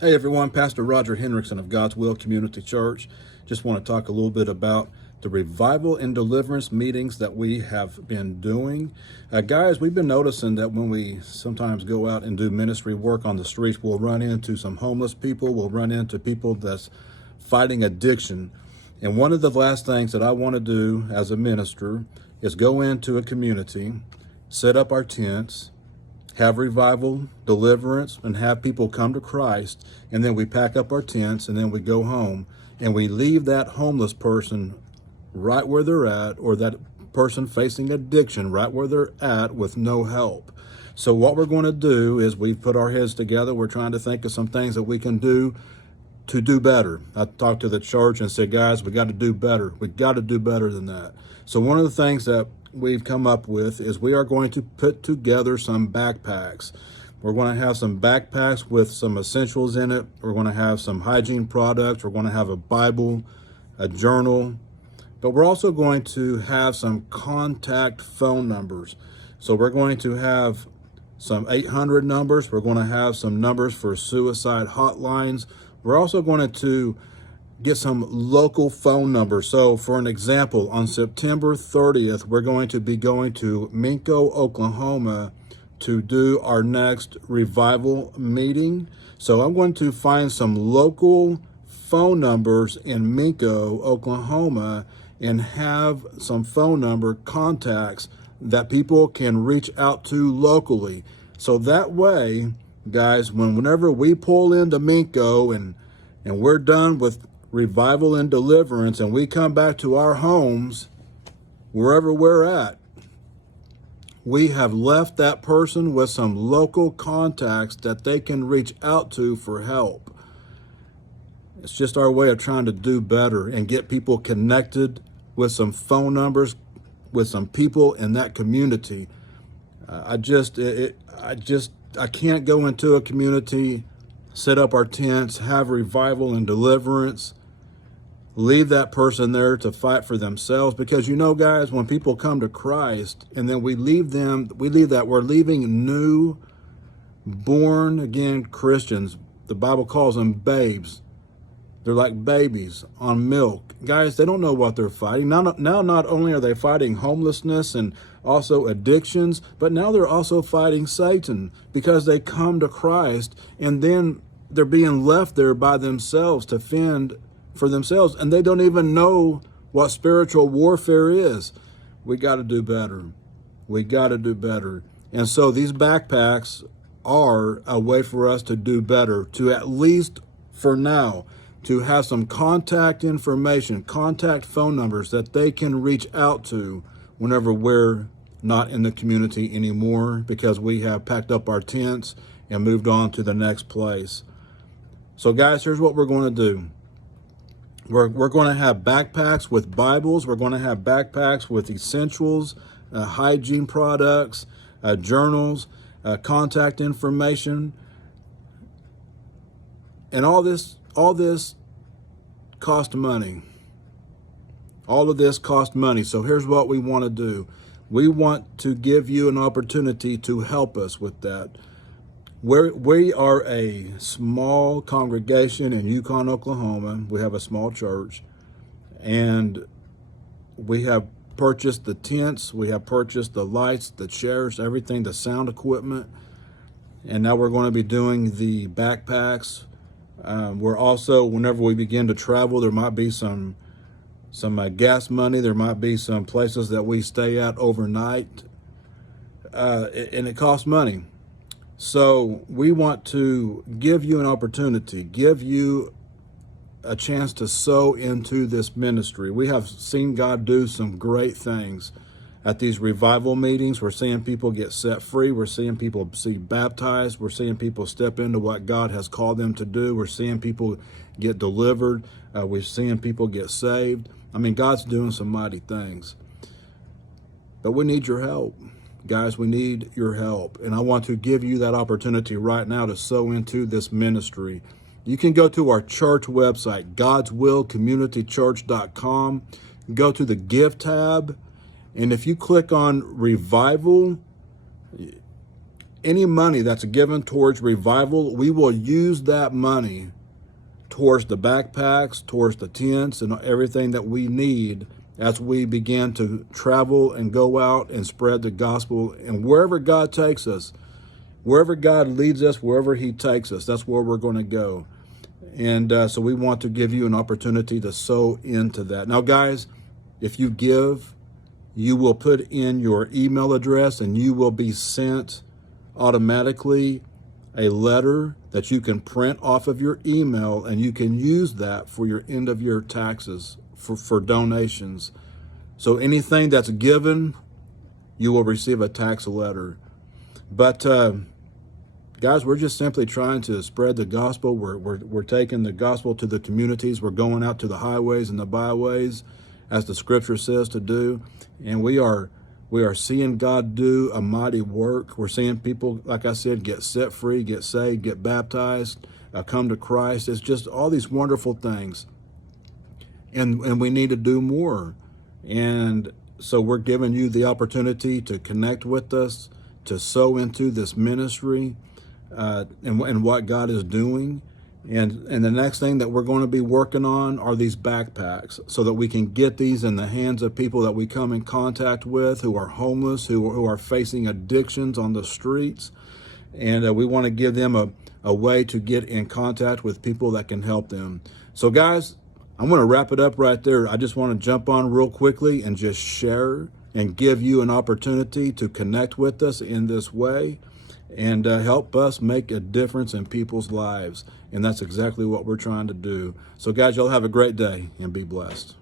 Hey everyone, Pastor Roger Hendrickson of God's Will Community Church. Just want to talk a little bit about the revival and deliverance meetings that we have been doing. Guys, we've been noticing that when we sometimes go out and do ministry work on the streets, we'll run into some homeless people, we'll run into people that's fighting addiction. And one of the last things that I want to do as a minister is go into a community, set up our tents, have revival, deliverance, and have people come to Christ, and then we pack up our tents, and then we go home, and we leave that homeless person right where they're at, or that person facing addiction right where they're at with no help. So what we're going to do is we've put our heads together. We're trying to think of some things that we can do to do better. I talked to the church and said, guys, we got to do better. We got to do better than that. So one of the things that we've come up with is we are going to put together some backpacks. We're going to have some backpacks with some essentials in it. We're going to have some hygiene products. We're going to have a Bible, a journal, but we're also going to have some contact phone numbers. So we're going to have some 800 numbers. We're going to have some numbers for suicide hotlines. We're also going to get some local phone numbers. So for an example, on September 30th, we're going to be going to Minco, Oklahoma to do our next revival meeting. So I'm going to find some local phone numbers in Minco, Oklahoma, and have some phone number contacts that people can reach out to locally. So that way, guys, whenever we pull into Minco and we're done with revival and deliverance and we come back to our homes, wherever we're at, we have left that person with some local contacts that they can reach out to for help. It's just our way of trying to do better and get people connected with some phone numbers, with some people in that community. I can't go into a community, set up our tents, have revival and deliverance, leave that person there to fight for themselves. Because, you know, guys, when people come to Christ and then we're leaving new, born again Christians. The Bible calls them babes. They're like babies on milk. Guys, they don't know what they're fighting. Now, not only are they fighting homelessness and also addictions, but now they're also fighting Satan because they come to Christ and then they're being left there by themselves to fend for themselves, and they don't even know what spiritual warfare is. We got to do better. We got to do better. And so these backpacks are a way for us to do better, to at least for now, to have some contact information, contact phone numbers that they can reach out to whenever we're not in the community anymore because we have packed up our tents and moved on to the next place. So guys, here's what we're going to do. We're going to have backpacks with Bibles. We're going to have backpacks with essentials, hygiene products, journals, contact information. And all this cost money. All of this cost money. So here's what we want to do. We want to give you an opportunity to help us with that. We are a small congregation in Yukon, Oklahoma. We have a small church, and we have purchased the tents, we have purchased the lights, the chairs, everything, the sound equipment, and now we're going to be doing the backpacks. We're also, whenever we begin to travel, there might be some gas money, there might be some places that we stay at overnight, and it costs money. So we want to give you an opportunity, give you a chance to sow into this ministry. We have seen God do some great things at these revival meetings. We're seeing people get set free. We're seeing people be baptized. We're seeing people step into what God has called them to do. We're seeing people get delivered. We're seeing people get saved. I mean, God's doing some mighty things. But we need your help. Guys, we need your help. And I want to give you that opportunity right now to sow into this ministry. You can go to our church website, godswillcommunitychurch.com. Go to the Give tab. And if you click on Revival, any money that's given towards revival, we will use that money towards the backpacks, towards the tents, and everything that we need as we begin to travel and go out and spread the gospel. And wherever God takes us, wherever God leads us, wherever he takes us, that's where we're going to go. And so we want to give you an opportunity to sow into that. Now, guys, if you give, you will put in your email address and you will be sent automatically a letter that you can print off of your email, and you can use that for your end of year taxes for donations. So anything that's given, you will receive a tax letter. But guys, we're just simply trying to spread the gospel. We're taking the gospel to the communities. We're going out to the highways and the byways, as the scripture says to do. And we are seeing God do a mighty work. We're seeing people, like I said, get set free, get saved, get baptized, come to Christ. It's just all these wonderful things. And we need to do more. And so we're giving you the opportunity to connect with us, to sow into this ministry, and what God is doing. And the next thing that we're going to be working on are these backpacks, so that we can get these in the hands of people that we come in contact with who are homeless, who are facing addictions on the streets. And we want to give them a way to get in contact with people that can help them. So guys, I'm going to wrap it up right there. I just want to jump on real quickly and just share and give you an opportunity to connect with us in this way and help us make a difference in people's lives. And that's exactly what we're trying to do. So guys, y'all have a great day and be blessed.